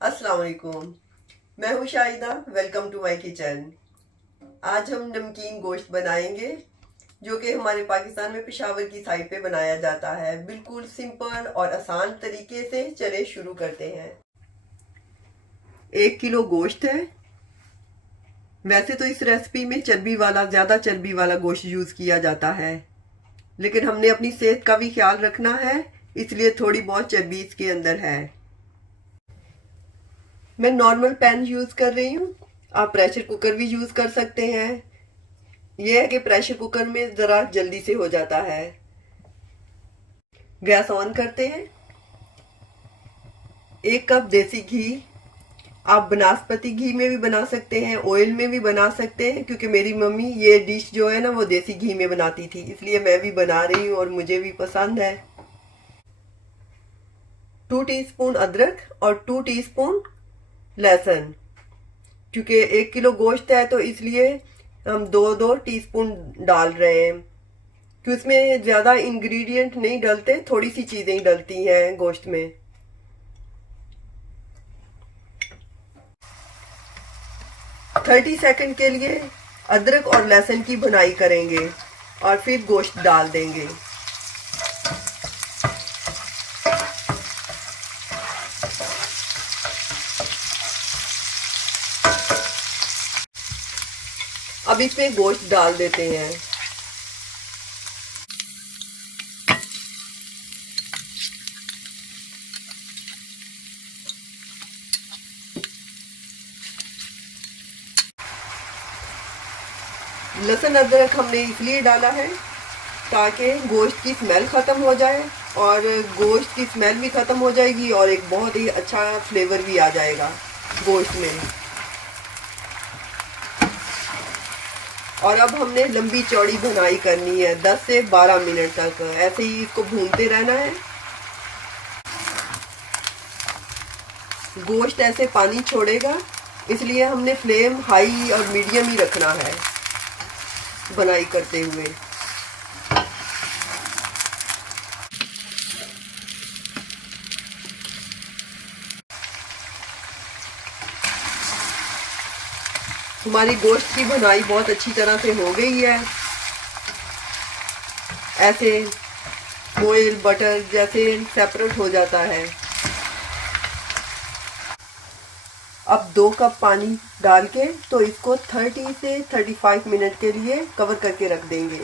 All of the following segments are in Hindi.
अस्सलाम वालेकुम। मैं हूँ Shahida. Welcome to my kitchen. आज हम नमकीन गोश्त बनाएंगे जो कि हमारे पाकिस्तान में पेशावर की साइड पे बनाया जाता है। बिल्कुल सिंपल और आसान तरीके से। चले शुरू करते हैं। 1 किलो गोश्त है। वैसे तो इस रेसिपी में ज़्यादा चर्बी वाला गोश्त यूज़ किया जाता है, लेकिन हमने अपनी सेहत का भी ख्याल रखना है, इसलिए थोड़ी बहुत चर्बी इसके अंदर है। मैं नॉर्मल पैन यूज़ कर रही हूँ। आप प्रेशर कुकर भी यूज़ कर सकते हैं। यह है कि प्रेशर कुकर में ज़रा जल्दी से हो जाता है। गैस ऑन करते हैं। 1 कप देसी घी। आप बनास्पति घी में भी बना सकते हैं, ऑयल में भी बना सकते हैं, क्योंकि मेरी मम्मी ये डिश जो है ना वो देसी घी में बनाती थी, इसलिए मैं भी बना रही हूँ और मुझे भी पसंद है। 2 टीस्पून अदरक और 2 टीस्पून लहसुन। क्योंकि 1 किलो गोश्त है तो इसलिए हम 2-2 टीस्पून डाल रहे हैं, कि उसमें ज़्यादा इंग्रेडिएंट नहीं डलते, थोड़ी सी चीज़ें ही डलती हैं गोश्त में। 30 सेकंड के लिए अदरक और लहसुन की भुनाई करेंगे और फिर गोश्त डाल देंगे। अब इसमें गोश्त डाल देते हैं। लहसुन अदरक हमने इसलिए डाला है ताकि गोश्त की स्मेल ख़त्म हो जाए, और गोश्त की स्मेल भी ख़त्म हो जाएगी और एक बहुत ही अच्छा फ्लेवर भी आ जाएगा गोश्त में। और अब हमने लंबी चौड़ी भुनाई करनी है 10 से 12 मिनट तक। ऐसे ही इसको भूनते रहना है। गोश्त ऐसे पानी छोड़ेगा, इसलिए हमने फ्लेम हाई और मीडियम ही रखना है भुनाई करते हुए। हमारी गोश्त की भुनाई बहुत अच्छी तरह से हो गई है। ऐसे ऑयल बटर जैसे सेपरेट हो जाता है। अब 2 कप पानी डाल के तो इसको 30 से 35 मिनट के लिए कवर करके रख देंगे।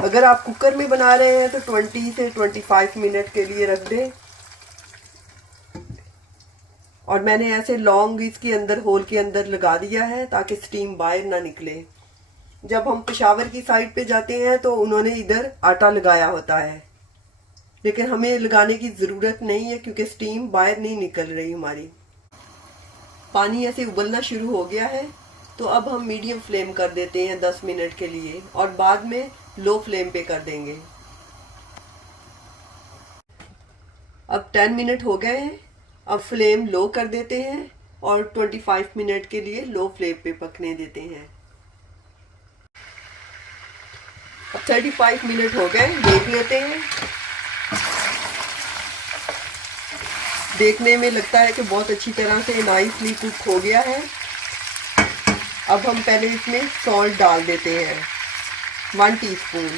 अगर आप कुकर में बना रहे हैं तो 20 से 25 मिनट के लिए रख दें। और मैंने ऐसे लौंग इसके अंदर होल के अंदर लगा दिया है ताकि स्टीम बाहर ना निकले। जब हम पेशावर की साइड पे जाते हैं तो उन्होंने इधर आटा लगाया होता है, लेकिन हमें लगाने की ज़रूरत नहीं है क्योंकि स्टीम बाहर नहीं निकल रही हमारी। पानी ऐसे उबलना शुरू हो गया है तो अब हम मीडियम फ्लेम कर देते हैं 10 मिनट के लिए, और बाद में लो फ्लेम पे कर देंगे। अब 10 मिनट हो गए हैं। अब फ्लेम लो कर देते हैं और 25 मिनट के लिए लो फ्लेम पे पकने देते हैं। अब 35 मिनट हो गए, देख लेते हैं। देखने में लगता है कि बहुत अच्छी तरह से नाइसली कुक हो गया है। अब हम पहले इसमें सॉल्ट डाल देते हैं 1 टीस्पून।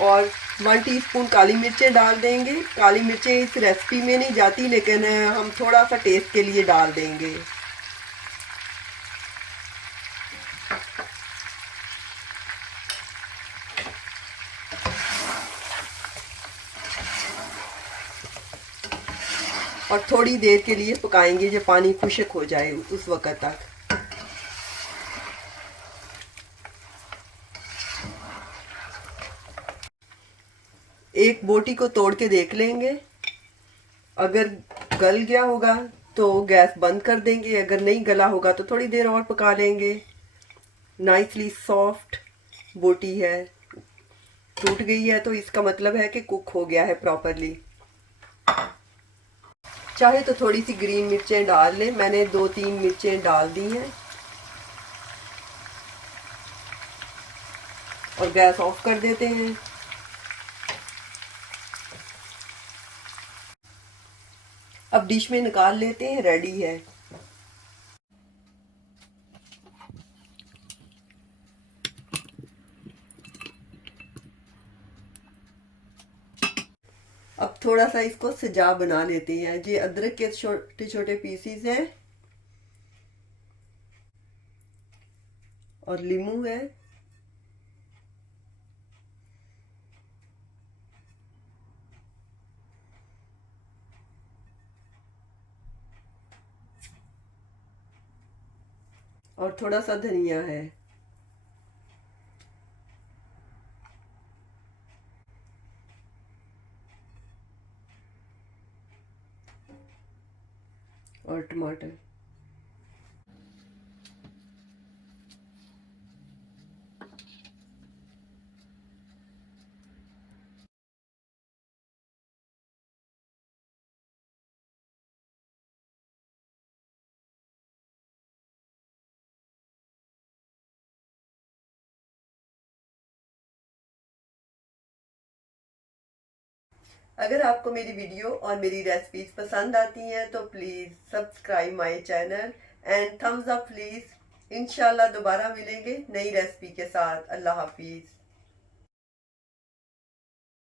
और 1 टीस्पून काली मिर्चें डाल देंगे। काली मिर्चें इस रेसिपी में नहीं जाती, लेकिन हम थोड़ा सा टेस्ट के लिए डाल देंगे। और थोड़ी देर के लिए पकाएंगे जब पानी खुश्क हो जाए उस वक्त तक। एक बोटी को तोड़ के देख लेंगे। अगर गल गया होगा तो गैस बंद कर देंगे, अगर नहीं गला होगा तो थोड़ी देर और पका लेंगे। नाइसली सॉफ्ट बोटी है। टूट गई है तो इसका मतलब है कि कुक हो गया है प्रॉपरली। चाहे तो थोड़ी सी ग्रीन मिर्चें डाल लें, मैंने 2-3 मिर्चें डाल दी हैं। और गैस ऑफ कर देते हैं। अब डिश में निकाल लेते हैं, रेडी है। अब थोड़ा सा इसको सजा बना लेते हैं। ये अदरक के छोटे छोटे पीसीज हैं और लीमू है। और थोड़ा सा धनिया है। और टमाटर। अगर आपको मेरी वीडियो और मेरी रेसिपीज पसंद आती हैं तो please subscribe my channel and thumbs up please. इंशाल्लाह दोबारा मिलेंगे नई रेसिपी के साथ। अल्लाह हाफिज़।